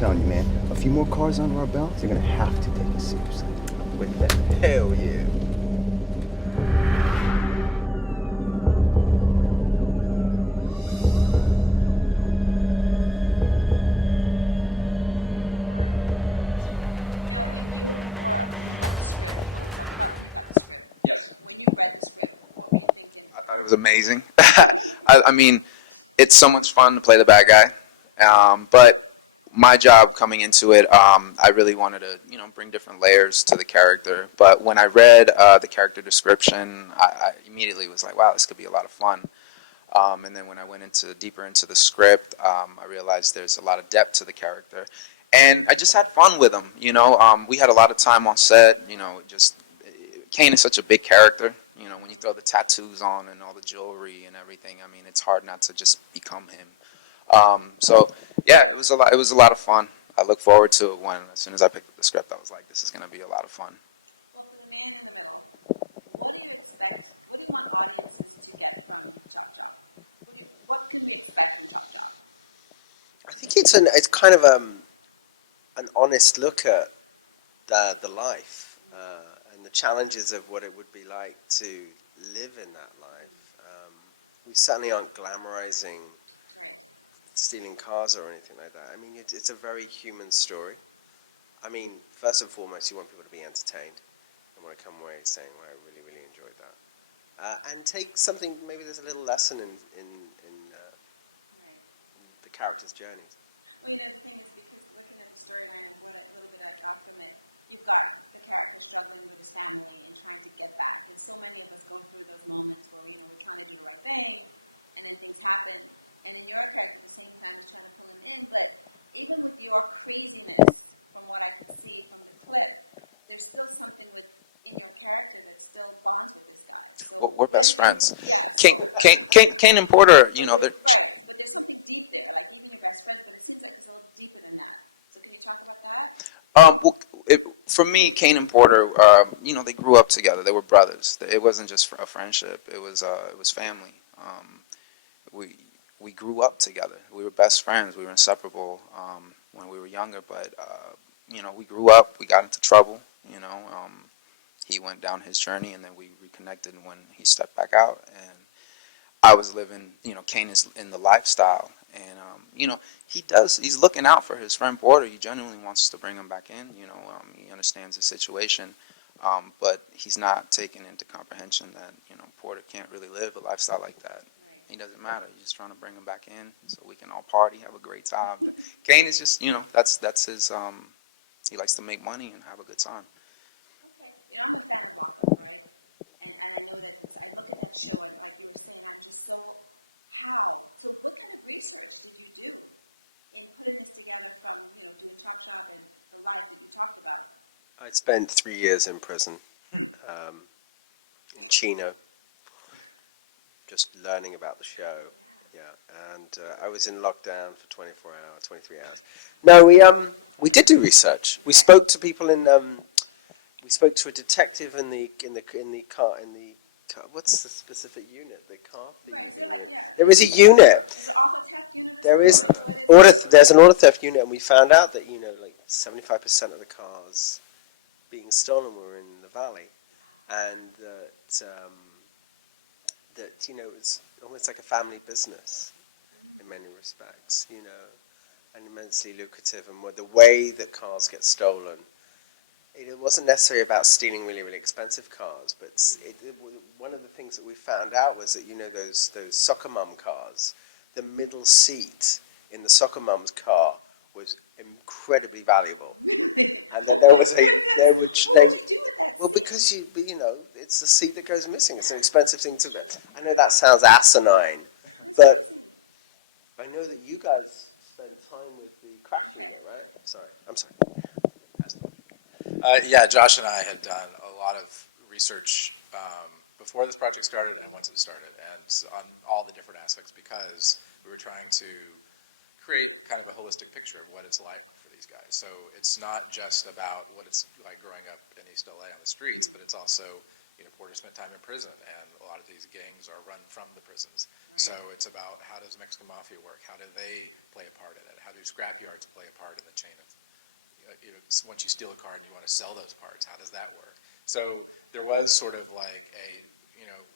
telling you, man, a few more cars under our belts, you're gonna have to take us seriously. With that, hell yeah. I thought it was amazing. I mean, it's so much fun to play the bad guy. But my job coming into it, I really wanted to, bring different layers to the character. But when I read the character description, I immediately was like, wow, this could be a lot of fun. And then when I went deeper into the script, I realized there's a lot of depth to the character, and I just had fun with him. We had a lot of time on set. Just Caine is such a big character. When you throw the tattoos on and all the jewelry and everything, I mean, it's hard not to just become him. So yeah, it was a lot. It was a lot of fun. I look forward to it when, as soon as I picked up the script, I was like, this is going to be a lot of fun. I think it's kind of an honest look at the life and the challenges of what it would be like to live in that life. We certainly aren't glamorizing stealing cars or anything like that. I mean, it's a very human story. I mean, first and foremost, you want people to be entertained and want to come away saying, well, I really, really enjoyed that. And take something, maybe there's a little lesson in the character's journeys. We're best friends. Kane and Porter, they're well, for me, Kane and Porter, they grew up together. They were brothers. It wasn't just a friendship. It was family. We we grew up together. We were best friends. We were inseparable when we were younger. But we grew up. We got into trouble. He went down his journey, and then we reconnected when he stepped back out. And I was living. Kane is in the lifestyle, and he does. He's looking out for his friend Porter. He genuinely wants to bring him back in. He understands the situation, but he's not taking into comprehension that Porter can't really live a lifestyle like that. He doesn't matter. He's just trying to bring him back in so we can all party, have a great time. Kane is just that's his. He likes to make money and have a good time. I spent 3 years in prison um, in Chino, just learning about the show. Yeah, and I was in lockdown for 24 hours, 23 hours. No, we did do research. We spoke to people we spoke to a detective in the car. What's the specific unit? The car thieving unit. There is a unit. There is There's an auto theft unit, and we found out that like 75% of the cars being stolen were in the valley, and that it's almost like a family business in many respects, and immensely lucrative. And the way that cars get stolen, it wasn't necessarily about stealing really, really expensive cars, but one of the things that we found out was that those soccer mum cars, the middle seat in the soccer mum's car was incredibly valuable, and that there was a they well, because it's the seat that goes missing. It's an expensive thing to. I know that sounds asinine, but I know that you guys spent time with the crash unit, right? Sorry, I'm sorry. Yeah, Josh and I had done a lot of research before this project started and once it started, and on all the different aspects because we were trying to create kind of a holistic picture of what it's like for these guys. So it's not just about what it's like growing up in East LA on the streets, but it's also Porter spent time in prison, and a lot of these gangs are run from the prisons. So it's about how does Mexican mafia work? How do they play a part in it? How do scrapyards play a part in the chain of, once you steal a car and you want to sell those parts, how does that work? So there was sort of like a,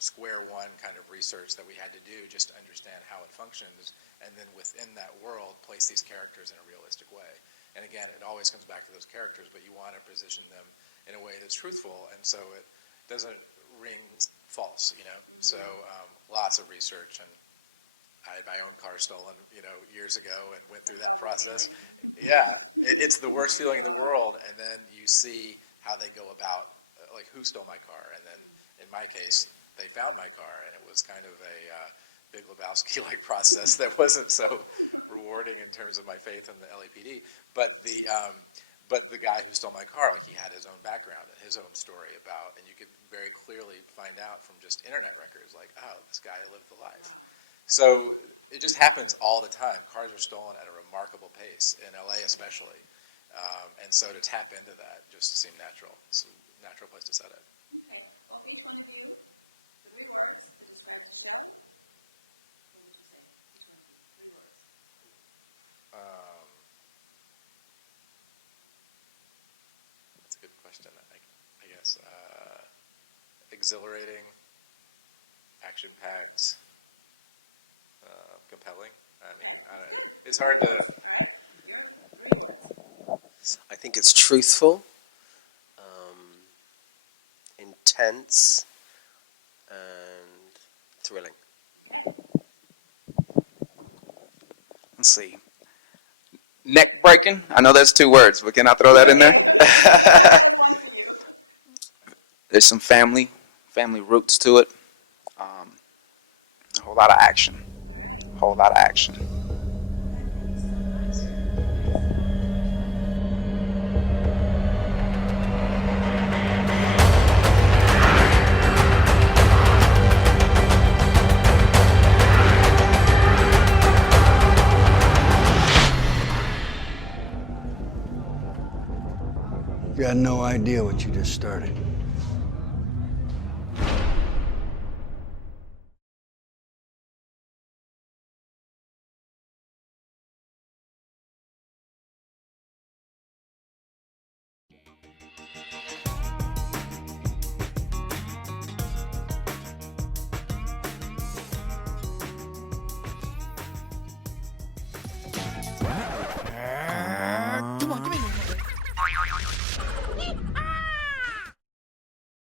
square one kind of research that we had to do just to understand how it functions, and then within that world place these characters in a realistic way. And again, it always comes back to those characters, but you want to position them in a way that's truthful, and so it doesn't ring false, So lots of research, and I had my own car stolen, years ago, and went through that process. Yeah, it's the worst feeling in the world, and then you see how they go about, like who stole my car, and then in my case, they found my car, and it was kind of a Big Lebowski-like process that wasn't so rewarding in terms of my faith in the LAPD. But the guy who stole my car, like he had his own background and his own story about, and you could very clearly find out from just internet records, like, oh, this guy lived the life. So it just happens all the time. Cars are stolen at a remarkable pace, in LA especially. And so to tap into that just seemed natural. It's a natural place to set it. Okay. Well, each one of you, 3 words to describe yourself. What would you say? Each one of you, 3 words. That's a good question. I guess exhilarating, action-packed, compelling. I mean, I don't know. It's hard to. I think it's truthful, intense, and thrilling. Let's see. Neck breaking. I know that's 2 words, but can I throw that in there? There's some family roots to it. A whole lot of action. You got no idea what you just started. Come on, give me one.